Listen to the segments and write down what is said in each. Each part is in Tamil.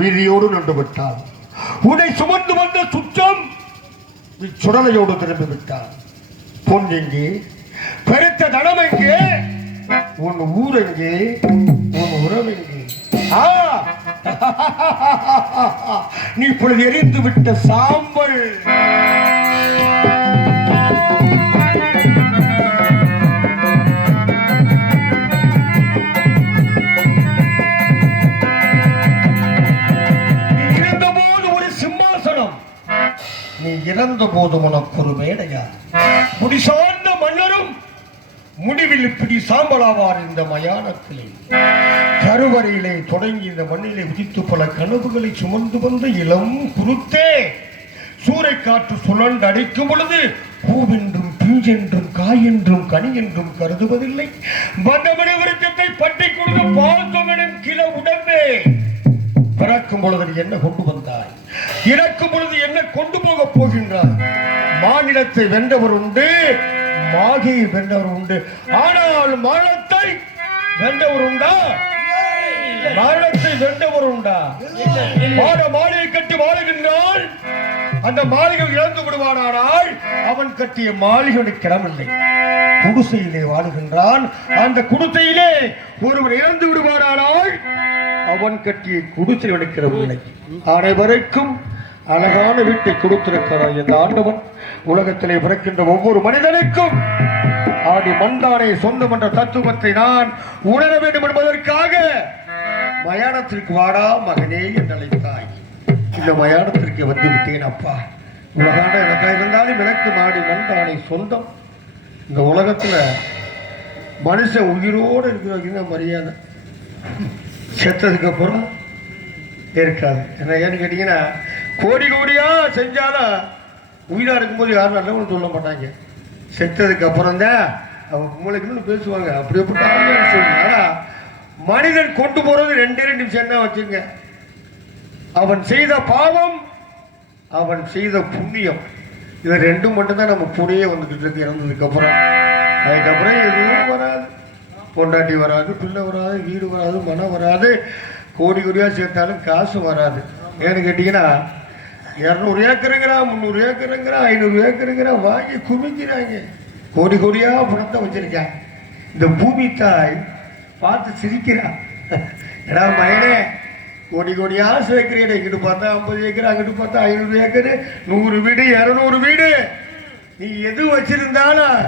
வீதியோடு நின்று விட்டார் உன்னை சுமந்து வந்த சுற்றம் இச்சுடலையோடு திரும்பி விட்டார் பொன் எங்கே? பெருத்த தனம் எங்கே? உன் ஊர் எங்கே? உன் உறவு எங்கே? நீ இப்பொழுது எரிந்து விட்ட சாம்பல். இழந்த போது உனக்கு ஒரு மேடையா முடி சார்ந்த மன்னரும் முடிவில் பிடி சாம்பலாவார் இந்த மயானத்திலே. கருவறையிலே தொடங்கி இந்த மண்ணிலே உதித்து பல கனவுகளை சுமந்து வந்த இளம் குருத்தே சூறைக்காற்று சுழண்டு அடைக்கும் பொழுது பூவென்றும் பிஞ்சென்றும் காயென்றும் கனி என்றும் கருதுவதில்லை. வந்தவன விருத்தத்தை பட்டி கொடுத்து பார்த்தவனும் கிள உடம்பே. பிறக்கும் பொழுது என்ன கொண்டு வந்தாய்? இறக்கும் பொழுது என்ன கொண்டு போக போகின்றார் மாநிலத்தை வென்றவர் உண்டு மாகியை வென்றவர் உண்டு. ஆனால் மானத்தை வென்றவர் உண்டா? மரணத்தை வென்றவர் உண்டா? மாட மாளிகை கட்டி வாழுகின்றான் அந்த மாளிகை இழந்து விடுவானானால் அவன் கட்டிய மாளிகைக்கு இடமில்லை குடிசையிலே வாழுகின்றான். அந்த குடிசையிலே ஒருவர் இறந்து விடுவானானால் அவன் கட்டிய குடிசை எடுக்கிறவில்லை அனைவருக்கும் அழகான வீட்டை கொடுத்திருக்கிறான் இந்த ஆண்டவன். உலகத்திலே பிறக்கின்ற ஒவ்வொரு மனிதனுக்கும் ஆடி மண்டானை சொந்தம் என்ற தத்துவத்தை நான் உணர வேண்டும் என்பதற்காக மயானத்திற்கு வாடா மகனே என்று அழைத்தாய் இந்த மயானத்திற்கு வந்து விட்டேன் அப்பா. உலகான எனக்காக இருந்தாலும் எனக்கு மாடி மண்டானை சொந்தம். இந்த உலகத்துல மனுஷன் உயிரோடு இருக்கிற வரைக்கும் மரியாதை? செத்ததுக்கு அப்புறம் இருக்காது. என்ன ஏன்னு கேட்டீங்கன்னா கோடி கோடியா செஞ்சாலும் உயிரா இருக்கும்போது யாரும் நல்லவங்க சொல்ல மாட்டாங்க. செத்ததுக்கு அப்புறம் தான் அவங்க மூளைக்குன்னு பேசுவாங்க. அப்படி எப்படி சொல்லி ஆனால் மனிதன் கொண்டு போறது ரெண்டே ரெண்டு நிமிஷம் தான் வச்சுங்க? அவன் செய்த பாவம் அவன் செய்த புண்ணியம். இது ரெண்டும் மட்டும்தான் நம்ம புரிய வந்துக்கிட்டு இருக்கு இறந்ததுக்கு அப்புறம். அதுக்கப்புறம் எதுவும் வராது. பொண்டாட்டி வராது பிள்ளை வராது வீடு வராது மனம் வராது. கோடி கோடியாக சேர்த்தாலும் காசு வராது. ஏன்னு கேட்டிங்கன்னா இரநூறு ஏக்கருங்கிறா முந்நூறு ஏக்கருங்கிறா ஐநூறு ஏக்கருங்கிறா வாங்கி குமிக்கிறாங்க. கோடி கோடியாக பணத்தை வச்சுருக்கேன். இந்த பூமி தாய் பார்த்து சிரிக்கிறா எடா மயனே கோடி கோடியாக சேர்க்கிறேன் இங்கிட்டு பார்த்தா ஐம்பது ஏக்கர் அங்கிட்டு பார்த்தா ஐநூறு ஏக்கர் நூறு வீடு இரநூறு வீடு. நீ எது வச்சிருந்தாலும்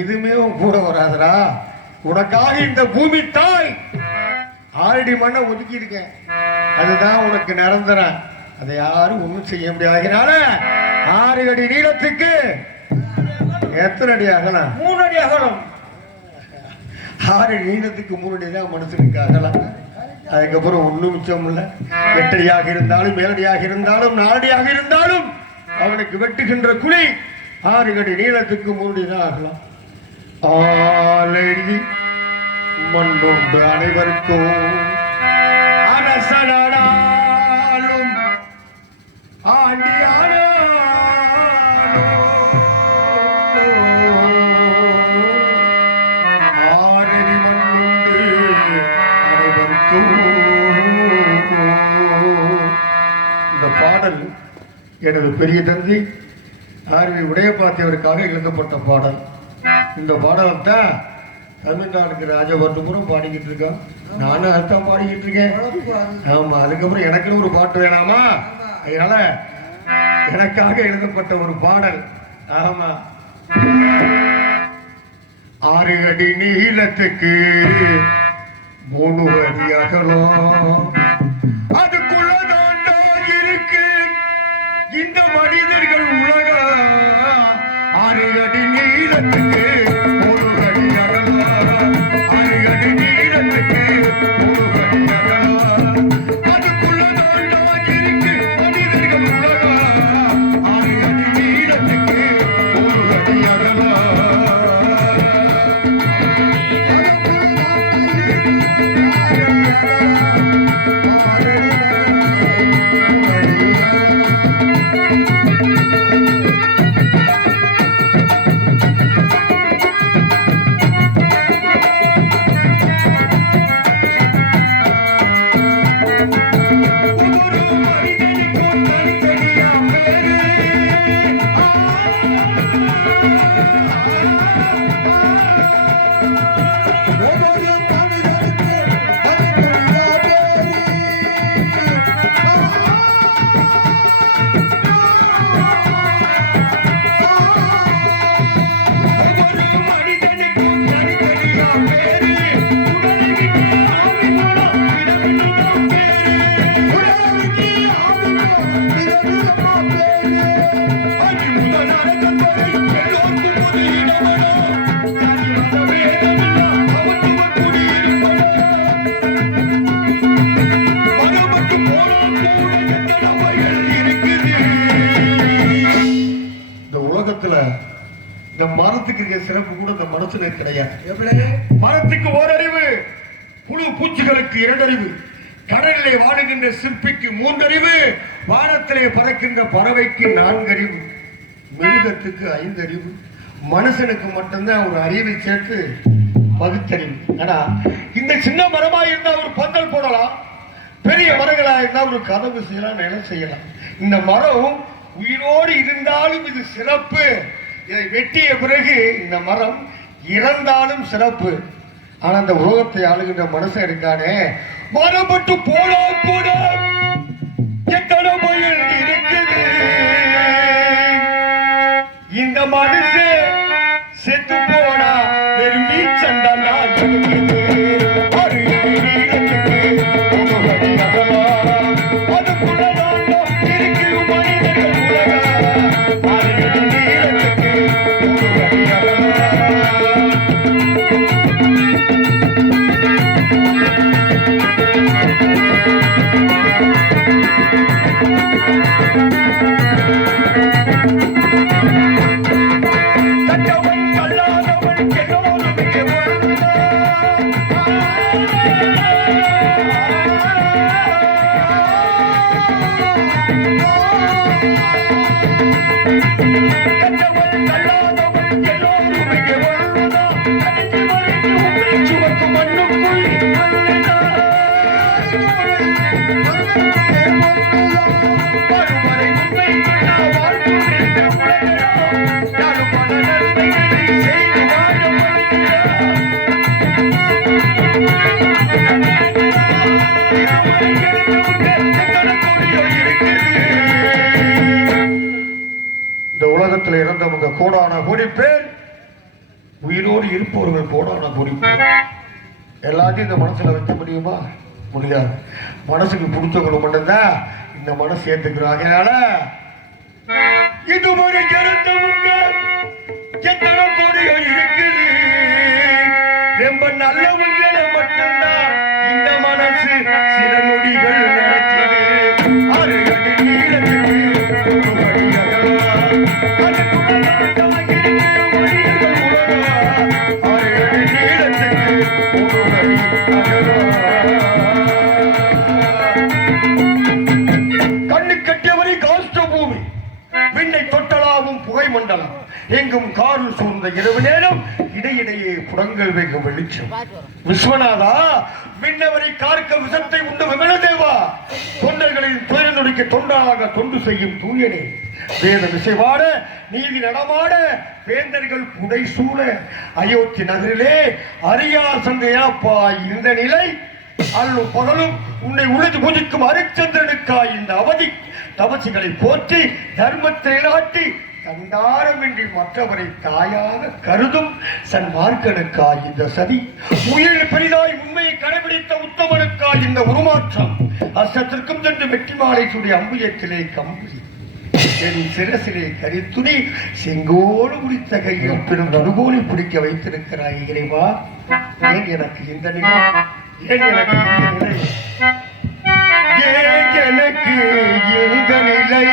எதுவுமே உன் கூட வராதுடா. உனக்காக இந்த பூமி தாய். ஆல்ரெடி மண்ணை ஒதுக்கி இருக்கேன். அதுதான் உனக்கு நிரந்தரம். அதை யாரும் ஒன்றும் செய்ய முடியாதுனால ஆறு அடி நீளத்துக்கு எத்தனை அடி அகலம்? மூணு அடி அகலம். ஆறு நீளத்துக்கு மூணு தான் மனுஷனுக்கு அகலம் அதுக்கப்புறம் ஒன்றும் மிச்சம் இல்லை. வெட்டடியாக இருந்தாலும் மேலடியாக இருந்தாலும் நாலடியாக இருந்தாலும் அவனுக்கு வெட்டுகின்ற குழி ஆறு கடி நீளத்துக்கு மூணு ஆகலாம். தான் அகலம் ஆலடி மண்ணுண்டு அனைவருக்கும் அரசனாலும் ஆண்டியான எனது பெரிய தந்தி ஆர்வி உடையப்பாத்தியவருக்காக எழுதப்பட்ட பாடல். இந்த பாடலை தான் தமிழ்நாடுக்கு ராஜபட்டபுரம் பாடிக்கிட்டு இருக்கோம். நானும் அதுதான் பாடிக்கிட்டு இருக்கேன். ஆமா அதுக்கப்புறம் எனக்குன்னு ஒரு பாட்டு வேணாமா? அதனால எனக்காக எழுதப்பட்ட ஒரு பாடல். ஆமா. ஆறு அடி நீளத்துக்கு மூணு அடி அகலம். அது இந்த மனிதர்கள் உலக ஆறு அடி நீளத்துக்கு மரத்துக்கு சிறப்பு கூட இந்த மனசுல கிடையாது. மரத்துக்கு ஓரறிவு புழு பூச்சிகளுக்கு இரண்டறிவு கடலிலே வாழுகின்ற சிற்பிக்கு மூன்றறிவு வானத்திலே பறக்கின்ற பறவைக்கு நான்கறிவு மிருகத்துக்கு ஐந்தறிவு மனுஷனுக்கு மட்டும்தான் ஒரு அறிவை சேர்த்து பகுத்தறிவு. ஆனா இந்த சின்ன மரமா இருந்தா ஒரு பந்தல் போடலாம் பெரிய மரங்களா இருந்தா ஒரு கதவு செய்யலாம் நிலம் செய்யலாம். இந்த மரம் உயிரோடு இருந்தாலும் இது சிறப்பு. இதை வெட்டிய பிறகு இந்த மரம் இறந்தாலும் சிறப்பு. ஆனா அந்த உலகத்தை ஆளுகின்ற மனுஷன் இருக்கானே. மரப்பட்டு போனா கூட எத்தனை மயில் எல்லாத்தையும் இந்த மனசுல வைக்க முடியுமா? முடியாது. மனசுக்கு பிடிச்சவங்க மட்டும்தான் இந்த மனசு ஏத்துக்கிறாங்க அதனால ஒரு இறந்தவங்க எத்தனை கோடியோ இருக்குது? ரொம்ப நல்லவங்களை மட்டும்தான் இந்த மனசு சில நொடிகள் நடக்குது. ஆறு அடி நீளத்துக்கு அடி அகலம். இரவு நேரம் இடையிடையே புறங்கள் வெகு வெளிச்சம். விஸ்வநாதா மின்னவரை கார்க்க விஷத்தை உண்டு விமலதேவா? தொண்டர்களின் துயரந்துடிக்க நொடிக்க தொண்டாக தொண்டு செய்யும் தூயனே. வேத விசைவாட நீதி நடமாட வேந்தர்கள் புடைசூழ அயோத்தி நகரிலே அரியார் சந்தையாப்பா இந்த நிலை. அல்லும் பகலும் உன்னை உழுது பூஜிக்கும் அரிச்சந்திரனுக்காய் இந்த அவதி. தவசிகளை போற்றி தர்மத்தை நாட்டி தந்தாரமின்றி மற்றவரை தாயாக கருதும் சன்மார்க்கனுக்காய் இந்த சதி. உயிரில் பெரிதாய் உண்மையை கடைபிடித்த உத்தமனுக்காய் இந்த உருமாற்றம். அஷ்டத்திற்கும் சென்று வெற்றி மாலை சுடைய அம்புயத்திலே கம்புரி என் சிரசிலே கரித்துணி செங்கோடு முடித்த கையில் பெரும் நடுகோலை பிடிக்க வைத்திருக்கிறாய் இறைவா. ஏன் எனக்கு இந்த நிலை? ஏன் எனக்கு இந்த நிலை? ஏன் எனக்கு இந்த நிலை?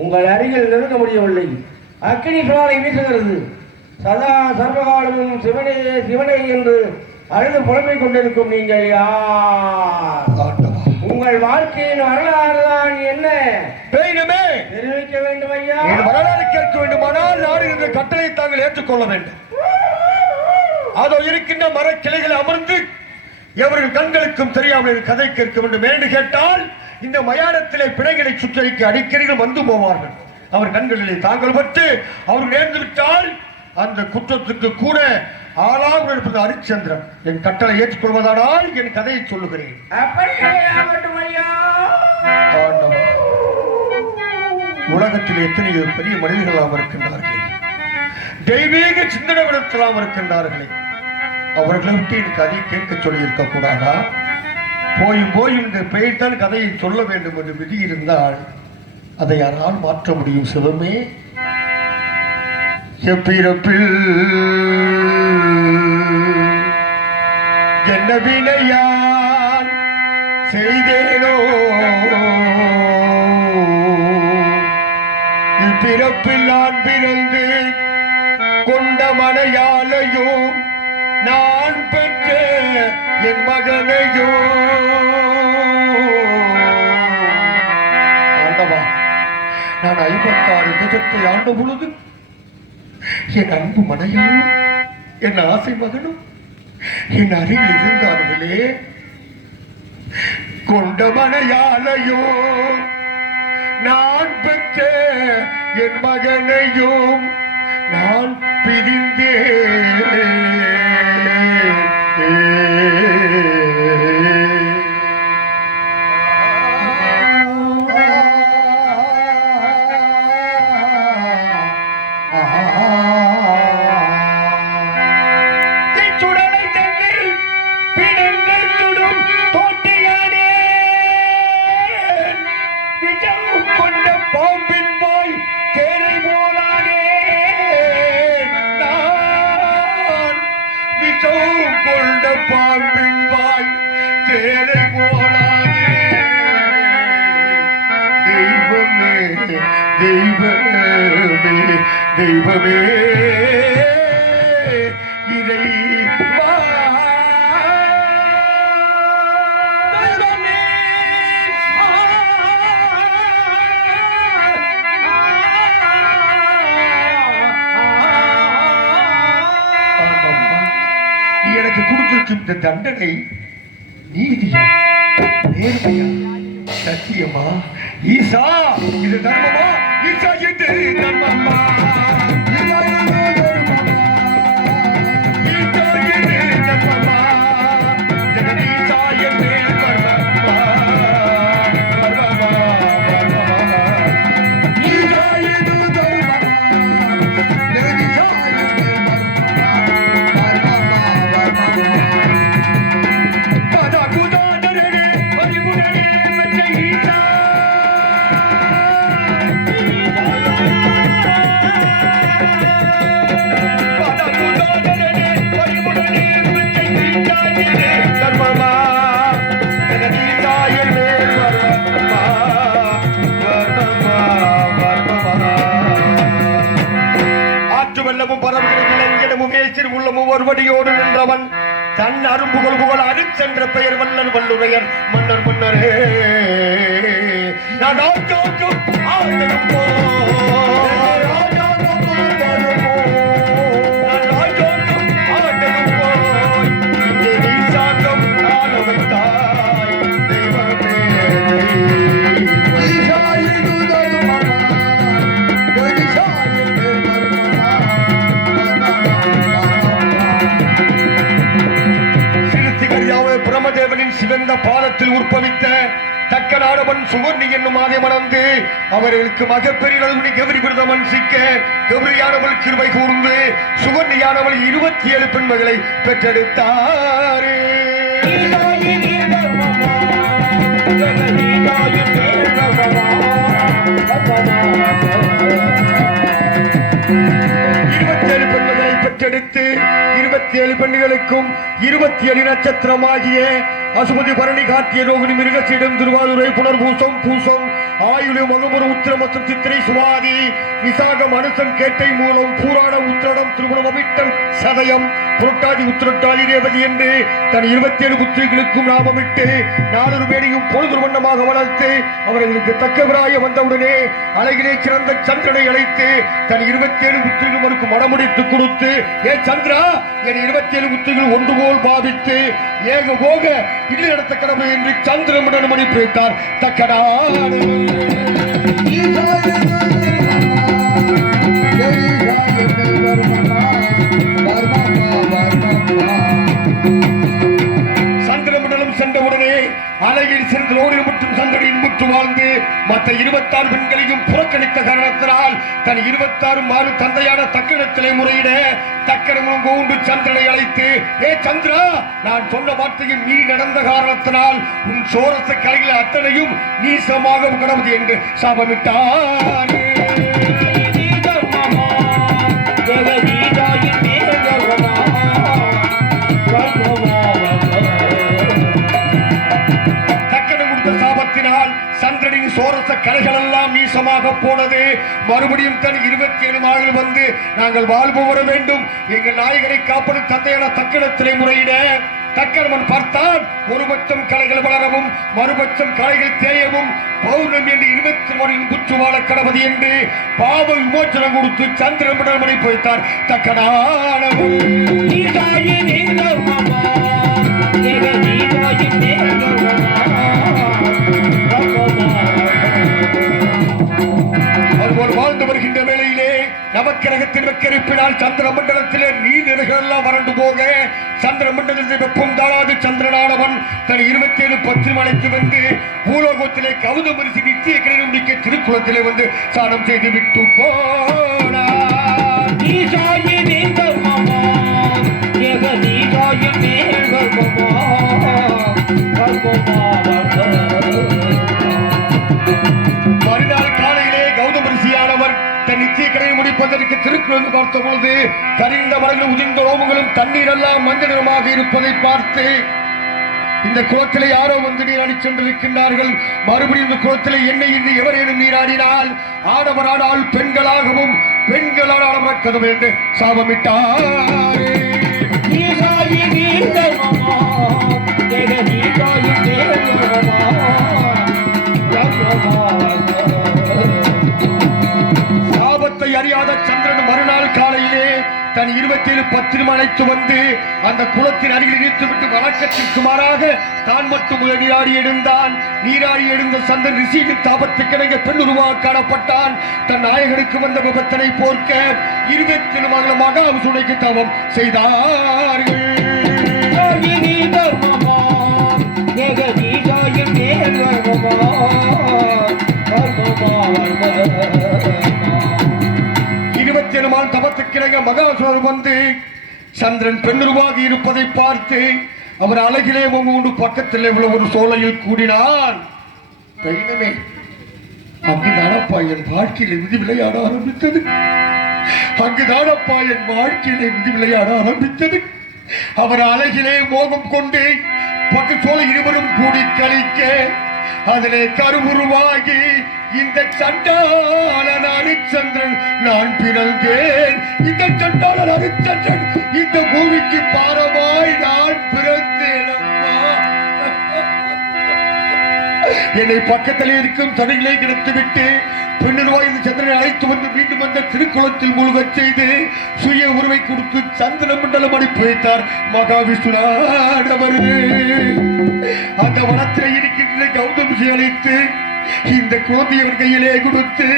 உங்கள் அருகில் நெருங்க முடியவில்லை. அக்கினி சுவாலை வீசுகிறது. சதா சர்வகாலமும் சிவனே சிவனே என்று அழுது புலம்பிக் கொண்டிருக்கும் நீங்கள் யார்? உங்கள் வாழ்க்கையின் வரலாறு தான் என்ன? வேண்டுமே தெரிவிக்க வேண்டும் ஐயா. வரலாறு கேட்க வேண்டுமானால் நாடு என்ற கட்டளை தாங்கள் ஏற்றுக்கொள்ள வேண்டும். அதோ இருக்கின்ற மரக்கிளைகள் அமர்ந்து எவர்கள் கண்களுக்கும் தெரியாமல் கதை கேட்க வேண்டும் என்று கேட்டால் இந்த மயானத்திலே பிணைகளை சுற்றறிக்க அடிக்கடிகள் வந்து போவார்கள். அவர் கண்களிலே தாங்கள் பட்டு அவர் நேர்ந்து விட்டால் அந்த குற்றத்துக்கு கூட ஆளாக இருப்பது ஹரிச்சந்திரன் என் கட்டளை ஏற்றுக்கொள்வதானால் என் கதையை சொல்லுகிறேன். உலகத்தில் எத்தனையோ பெரிய மனிதர்களாம் இருக்கின்றார்களே. தெய்வீக சிந்தனை விடத்தலாம் இருக்கின்றார்களே. அவர்களை விட்டு எனக்கு கதை கேட்க சொல்லி இருக்க கூடாதா? போய் போய் இந்த பெயர் கதையை சொல்ல வேண்டும் என்று விதி இருந்தால் அதை யாரால் மாற்ற முடியும் சிவமே? எப்பிறப்பில் என்ன வினையால் செய்தேனோ? இப்பிறப்பில் நான் பிறந்து கொண்ட மனையாலையோ நான் பெற்ற என் மகனையோ ஐம்பத்தாறு நிஜத்தை ஆண்ட பொழுது என் அன்பு மனையாளும் என் ஆசை மகனும் என் அருகில் இருந்தார்களே. கொண்ட மனையாலையோ நான் பெற்ற என் மகனையும் நான் பிரிந்தேன். தெய்வமே இறைவா எனக்கு கொடுத்திருக்கின்ற தண்டனை நீதியா? நேர்மையா? சத்தியமா? ஈசா இது தர்மமா? ஈசா இது வேசில் ஒருவடியோடு நின்றவன் தன் அரும்புகள் புகழ் அரிச்சென்ற பெயர் வல்லன் வல்லுரையர் மன்னர் மன்னரே நான் ஆற்றோக்கும் சிவந்த உற்பவித்த தக்க நாடவன் சுவர்ணி என்னும் ஆதை மணந்து அவர்களுக்கு மகப்பெரிய அளவுனி கௌரி விருதமன் சிக்க கௌரியானவள் கிருமை கூர்ந்து சுவர்ணியானவள் இருபத்தி ஏழு பெண்மகளை பெற்றெடுத்தாரே. இருபத்தி ஏழு இருபத்தி ஏழு பெண்களுக்கும் இருபத்தி ஏழு நட்சத்திரமாகிய அசுமதி பரணி காத்திய ரோகிணி மிருகசீடம் திருவாதுரை புனர்பூசம் பூசம் ஆயுளு மகுபுர உத்திர மற்றும் சித்திரை சுவாதி. விசாகம் அனுசம் கேட்டை மூலம் பூராடம் உத்திரடம் திருமணம் அவிட்டம் சதயம் புரட்டாதி உத்திரட்டாதி ரேவதி என்று தன் இருபத்தி ஏழு புத்திரிகளுக்கும் லாபமிட்டு நானூறு பேரையும் பொழுது வண்ணமாக வளர்த்து அவர்களுக்கு தக்க விராய வந்தவுடனே அழகிலே சிறந்த சந்திரனை அழைத்து தன் இருபத்தி ஏழு புத்திரிகளும் மனமுடித்து கொடுத்து ஏ சந்திரா என் இருபத்தி ஏழு புத்திரிகள் ஒன்று போல் பாவித்து ஏக போக இல்லை இடத்த கடமை என்று சந்திரமுடன் மணி பிரித்தார் தக்கடாடு சென்றவுடனே அழகில் சென்று ஓடில் மற்றும் சந்தடியில் முற்று வாழ்ந்து மற்ற இருபத்தாறு பெண்களையும் புறக்கணித்த காரணத்தினால் தன் இருபத்தாறு மாறு தந்தையான தக்கணத்திலே முறையிட தக்கணமும் கூண்டு சந்திரனை அழைத்து ஏ சந்திரா நான் சொன்ன வார்த்தையும் நீ நடந்த காரணத்தினால் உன் சோரச கலையில் அத்தனையும் நீசமாக கடவுது என்று சாபமிட்டார். தக்கனை கொடுத்த சாபத்தினால் சந்திரனின் சோரச கலைகள் எல்லாம் நீசமாக போனது. மறுபடியும் தன் இருபத்தி ஏழு நாளில் வந்து நாங்கள் வாழ்வு வர வேண்டும். எங்கள் நாயகரை காப்பது தந்தையான தக்கணத்திலே முறையிட. தக்கணவன் பார்த்தான். ஒரு பட்சம் கலைகள் வளரவும் மறுபட்சம் கலைகள் தேயவும். பௌர்ணமி என்று இருபத்தி மணியின் புற்றுவாழ கடவுது என்று பாவ விமோச்சனம் கொடுத்து சந்திரன் மணி போய்த்தார். தக்கனான நவக்கிரகத்தின் வெக்கரிப்பினால் சந்திர மண்டலத்திலே நீர் நிலைகளெல்லாம் வறண்டு போக சந்திர மண்டலத்தில் வெப்பம் தாராது சந்திரனானவன் தன் இருபத்தி ஏழு பத்து அழைத்து வந்து பூலோகத்திலே கவுதமரிசி நித்திய கிணறு முடிக்க திருக்குளத்திலே வந்து சாணம் செய்து விட்டு போனார் மறுநாள் முடிப்பதற்கு பார்த்த பொழுது கரிந்த மரங்களும் உதிர்ந்த ரோமங்களும் தண்ணீர் எல்லாம் மஞ்சள் நிறமாக இருப்பதை பார்த்து இந்த குளத்திலே யாரோ வந்து நீராடி சென்றிருக்கின்றார்கள். மறுபடியும் இந்த குளத்திலே எண்ணெய் இன்றி எவரேனும் நீராடினால் ஆடவரானால் பெண்களாகவும் பெண்களால் ஆடவர கதவு என்று சாபமிட்டார். தெரியாத சந்திரன் மறுநாள் காலையிலே தன் இருபத்தி ஏழு பத்திரம் அழைத்து வந்து அந்த குளத்தின் அருகில் இணைத்துவிட்டு வழக்கத்திற்கு மாறாக தான் மட்டும் நீராடி எழுந்தான். நீராடி எழுந்த சந்தன் ரிஷியின் தாபத்துக்கு இணங்க பெண் உருவாக காணப்பட்டான். தன் நாயகனுக்கு வந்த விபத்தனை போர்க்க இருபத்தி ஏழு மகளமாக மகாவிசுனைக்கு தவம் செய்தார்கள். நாயக மகாசுவர் வந்து சந்திரன் பெண்ணுருவாக இருப்பதை பார்த்து அவர் அழகிலே மூண்டு பக்கத்தில் உள்ள ஒரு சோலையில் கூடினார். தெய்வமே அங்குதானப்பா என் வாழ்க்கையில விதி விளையாட ஆரம்பித்தது. அங்குதானப்பா என் வாழ்க்கையில விதி விளையாட ஆரம்பித்தது. அவர் அழகிலே மோகம் கொண்டு பக்க சோலை இருவரும் கூடி கழிக்க அதிலே கருவுருவாகி இந்த சண்டாளன் அரிச்சந்திரன் நான் பிறந்தேன். இந்த சண்டாளன் அரிச்சந்திரன் இந்த பூமிக்கு பாரமாய் நான் பிறந்தேன் என்னை பக்கத்தில் இருக்கும் தடைகளை கிடத்துவிட்டு பெண்ணுருவாய் இந்த சந்திரனை அழைத்து வந்து மீண்டும் அந்த திருக்குளத்தில் மூழ்கச் செய்து சுய உருவை கொடுத்து சந்திர மண்டலம் அனுப்பி வைத்தார் மகாவிஷ்ணுநாடவர் அந்த வனத்தில் இருக்கின்ற கௌதமிசி அழைத்து இந்த குழந்தையவர் கையிலே கொடுத்து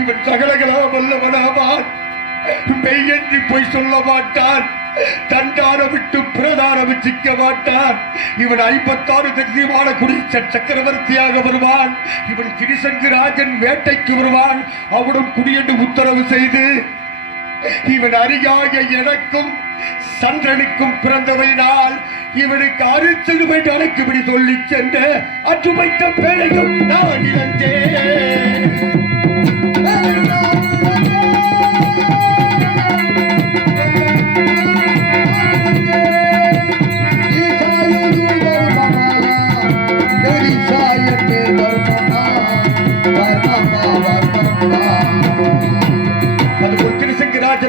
இவன் சகலகலா வல்லவனாவான். மெய்யன்றி போய் சொல்ல மாட்டான். தண்டார விட்டு பிரதாரம் சிக்க மாட்டான். இவன் ஐம்பத்தாறு தரிசியமான குடிச்ச சக்கரவர்த்தியாக வருவான். இவன் திரிசங்கு ராஜன் வேட்டைக்கு வருவான். அவனும் குடியென்று உத்தரவு செய்து இவன் அறியாக எனக்கும் சந்திரனுக்கும் பிறந்தவையினால் இவனுக்கு அறுச்செழுமை அழைக்கும்படி சொல்லி சென்ற அற்றுமைத்த பேரையும் நான் இழந்தேன்.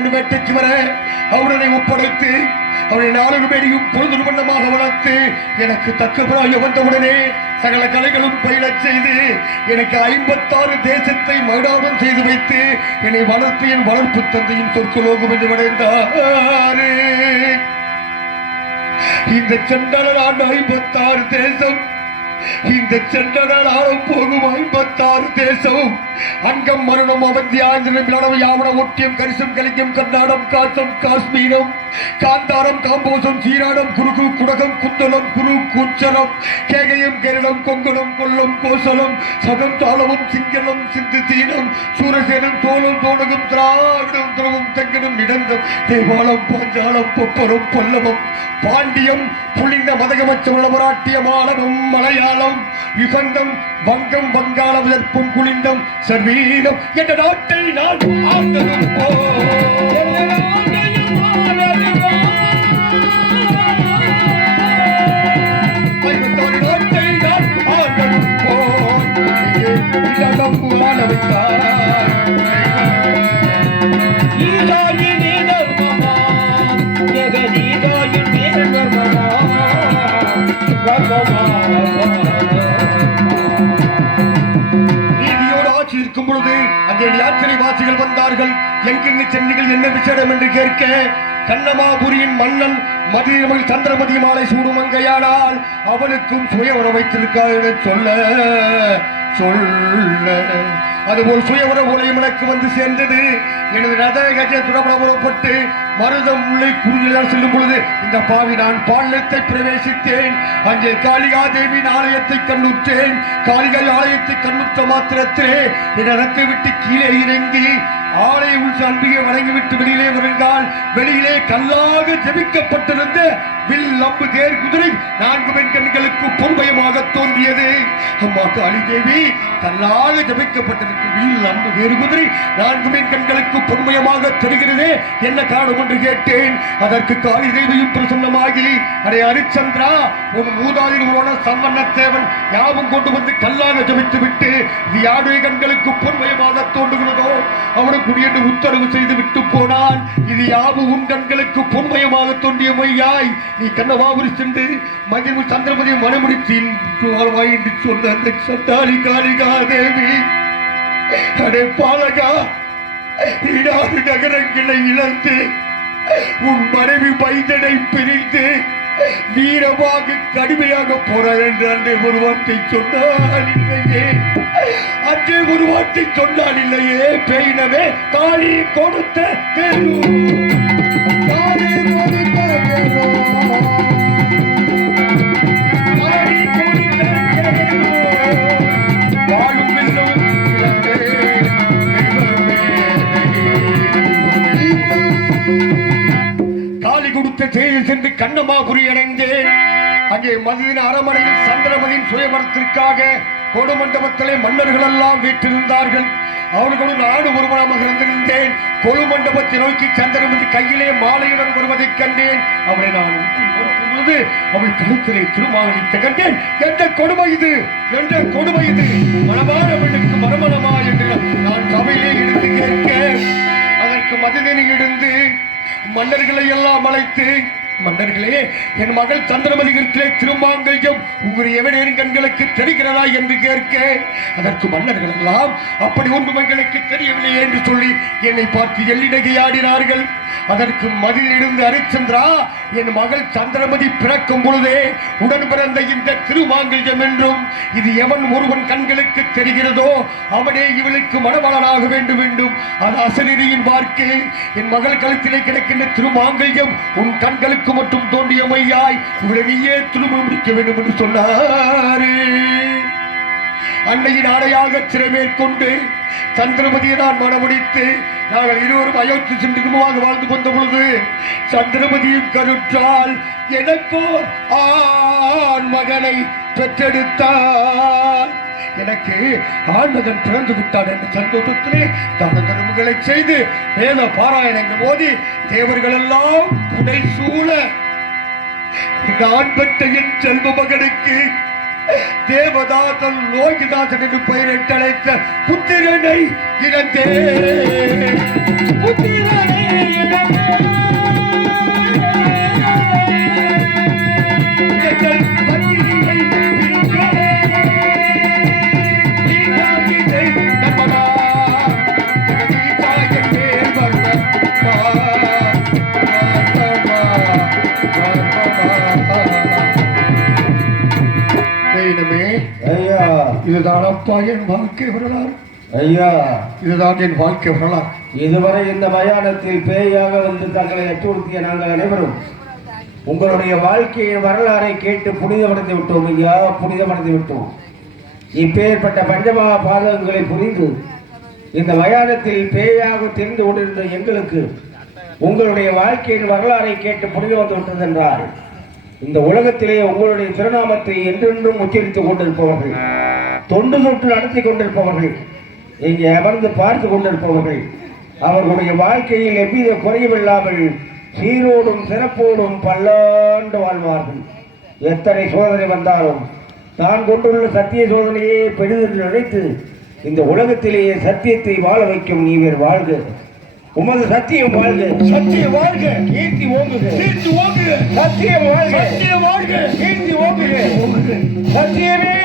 என்று வேட்டைக்கு வர அவனை ஒப்படைத்து அவனை நாலு பேரையும் பொழுது வண்ணமாக வளர்த்து எனக்கு தக்க பிராயம் வந்தவுடனே சகல கலைகளும் பயிலச் செய்து எனக்கு ஐம்பத்தாறு தேசத்தை மயிடாடம் செய்து வைத்து என்னை வளர்த்து என் வளர்ப்பு தந்தையின் சொற்கலோகம் என்று விடைந்தாரு இந்த செண்டலர் ஆண்டு ஐம்பத்தாறு தேசம் இந்த செண்டனால் ஆழம் போகும் ஐம்பத்தாறு தேசமும் அங்கம் மரணம் அவந்தி ஆந்திரம் இளம் யாவன ஒட்டியம் கரிசம் கலிங்கம் கர்நாடம் காசம் காஷ்மீரம் காந்தாரம் காம்போசம் சீராடம் குறுகு குடகம் குத்தலம் குரு கூச்சலம் கேகயம் கேரளம் கொங்கணம் கொல்லம் கோசலம் சதம் தாளமும் சிங்களம் சிந்து சீனம் சூரசேனம் தோளும் தோணகம் திராவிடம் திரவம் தங்கனும் இடந்தம் தேவாலம் பாஞ்சாலம் பொப்பரம் பல்லவம் பாண்டியம் புளிந்த மதகமச்ச உளவராட்டிய மாலவம் மலையாளம் யுகந்தம் வங்கம் வங்காள விதர்ப்பும் குளிந்தம் சர்வீகம் என்ற நாட்டை நான் ஆண்டதும் போல் ஐம்பத்தாறு நாட்டை நான் ஆண்டதும் போல் யாத்திரை வாசிகள் வந்தார்கள். எங்கெங்கு சென்னீர்கள் என்ன விசேடம் என்று கேட்க கண்ணமாபுரியின் மன்னன் மதியமகள் சந்திரமதி மாலை சூடுமங்கையானால் அவனுக்கும் சுய வைத்திருக்கா என சொல்ல சொல்ல. அதுபோல் சுயவர உலகம் எனக்கு வந்து சேர்ந்தது எனது ரத கஜ துரபடப்பட்டு மருதம் உள்ளே குறுகிலால் செல்லும் பொழுது இந்த பாவி நான் பாலத்தை பிரவேசித்தேன். அங்கே காளிகா தேவியின் ஆலயத்தை கண்ணுற்றேன். காளிகா ஆலயத்தை கண்ணுற்ற மாத்திரத்திலே என் ரத்தை விட்டு கீழே இறங்கி ஆலய உள் அன்பியை வணங்கிவிட்டு வெளியிலே வருங்கால் வெளியிலே கல்லாக ஜெபிக்கப்பட்டிருந்த வில் அம்பு தேர் குதிரை நான்கு பெண் கண்களுக்கு பொன்மயமாக தோன்றியது. அம்மா காளி தேவி கல்லாக ஜபிக்கப்பட்டிருக்கும் வில் அம்பு வேறு குதிரை நான்கு பெண் கண்களுக்கு பொன்மயமாக தெரிகிறதே என்ன காரணம் என்று கேட்டேன். அதற்கு காளி தேவியும் பிரசன்னமாகி அடே ஹரிச்சந்திரா உன் மூதாதிரியான சம்மன்னத்தேவன் யாவும் கொண்டு வந்து கல்லாக ஜபித்து விட்டு இது யாருடைய கண்களுக்கு பொன்மயமாக தோன்றுகிறதோ அவனுக்கு குடியென்று உத்தரவு செய்து விட்டு போனான். இது யாவும் உன் கண்களுக்கு பொன்மயமாக தோன்றிய மையாய் நீ கண்ணவாபுரி சென்று மகிழ்வு சந்திரபதியை மனமுடித்தின். வாழ்வாய் என்று சொன்ன அந்த சண்டாளி காளிகா தேவி அடே பாலகா ஈடாறு நகரங்களை இழந்து உன் மனைவி பைதனை பிரிந்து வீரமாக கடுமையாக போறார் என்று அன்றே ஒரு வார்த்தை சொன்னால் இல்லையே. அன்றே ஒரு வார்த்தை சொன்னால் இல்லையே. பெயினவே தாலி கொடுத்த தெரு காலி சென்று கண்ணமா அடைந்தேன். அங்கே மதியின் அரமனையில் சந்திரமதியின் சுயமரத்திற்காக கொடுமண்டபத்திலே மன்னர்கள் எல்லாம் வீட்டிருந்தார்கள் அவர்களுடன் நாடு ஒருவனமாக இருந்திருந்தேன் கொழு மண்டபத்தை நோக்கி சந்திரமதி கையிலே மாலையுடன் வருவதைக் கண்டேன். அவளை நான் பொழுது அவள் கருத்திலே திருமாவளித்த கண்டேன் எந்த கொடுமை இது? என்ற கொடுமை இது? மனமான பெண்ணுக்கு மறுமணமா? என்று நான் சபையிலே இருந்து கேட்க அதற்கு மதிதனை இருந்து மன்னர்களை எல்லாம் அழைத்து மன்னர்களே என் மகள் சந்திரமதிகளே திருமாங்கல்யம் உங்கள் எவனேன் கண்களுக்கு தெரிகிறதா என்று கேட்க அதற்கு மன்னர்கள் எல்லாம் அப்படி ஒன்று மங்களுக்கு தெரியவில்லை என்று சொல்லி என்னை பார்த்து எள்ளிடகையாடினார்கள் அதற்கு மதிலிருந்து ஹரிச்சந்திரா என் மகள் சந்திரமதி பிறக்கும் பொழுதே உடன் பிறந்த இந்த திருமாங்கல்யம் என்றும் இது எவன் ஒருவன் கண்களுக்கு தெரிகிறதோ அவனே இவளுக்கு மணவாளனாக வேண்டும் என்றும் அது அசநிதியின் பார்க்கு. என் மகள் கழுத்திலே கிடக்கின்ற திருமாங்கல்யம் உன் கண்களுக்கு மட்டும் தோன்றிய மையாய் இவளை நீயே திருமணம் முடிக்க வேண்டும் என்று சொன்னாரே. அன்னையின் ஆடையாக சிறைமேற்கொண்டு சந்திரமதியை நான் மனமுடித்து நாங்கள் இருவரும் அயோத்தி சென்று வாழ்ந்து கொண்ட பொழுது சந்திரமதியின் கருற்றால் எனக்கோர் ஆண் மகனை பெற்றெடுத்தார். எனக்கு ஆண்மகன் பிறந்து விட்டான் என்ற சந்தோஷத்திலே தான கரும்புகளை செய்து வேத பாராயணங்கள் மோதி தேவர்கள் எல்லாம் புடை சூழ நான் பெற்ற என் செல்வ மகனுக்கு தேவதாசன் லோகிதாசன் என்று பெயரிட்டழைத்த புத்திரனை இழந்தேன். புத்திர இதுதான் அப்பா என் வாழ்க்கை வரலாறு. ஐயா. இதுதான் என் வாழ்க்கை வரலாறு. இதுவரை இந்த மயானத்தில் பேயாக வந்து தங்களை அச்சுறுத்திய நாங்கள் அனைவரும் உங்களுடைய வாழ்க்கையின் வரலாறை கேட்டு புனிதமடைந்து விட்டோம் ஐயா புனிதமடைந்து விட்டோம். இப்பேற்பட்ட பஞ்சமா பாதகங்களை புரிந்து இந்த மயானத்தில் பேயாக தெரிந்து கொண்டிருந்த எங்களுக்கு உங்களுடைய வாழ்க்கையின் வரலாறை கேட்டு புனித வந்து விட்டது என்றால் இந்த உலகத்திலே உங்களுடைய திருநாமத்தை என்றென்றும் உச்சரித்துக் கொண்டிருப்பவர்கள் தொண்டு தொட்டு நடத்தி கொண்டிருப்பவர்கள் இங்கே அமர்ந்து பார்த்து கொண்டிருப்பவர்கள் அவர்களுடைய வாழ்க்கையில் எவ்வித குறையுமில்லாமல் சீரோடும் சிறப்போடும் பல்லாண்டு வாழ்வார்கள். எத்தனை சோதனை வந்தாலும் தான் கொண்டுள்ள சத்திய சோதனையே பெரிதென்று நினைத்து இந்த உலகத்திலேயே சத்தியத்தை வாழ வைக்கும் நீவர் வாழ்க. உமது சத்தியம் வாழ்க. சத்திய வாழ்க. கீர்த்தி ஓங்குக. தீர்த்து ஓங்குக. சத்தியம் வாழ்க. சத்திய வாழ்க. கீர்த்தி ஓங்குக. சத்தியமே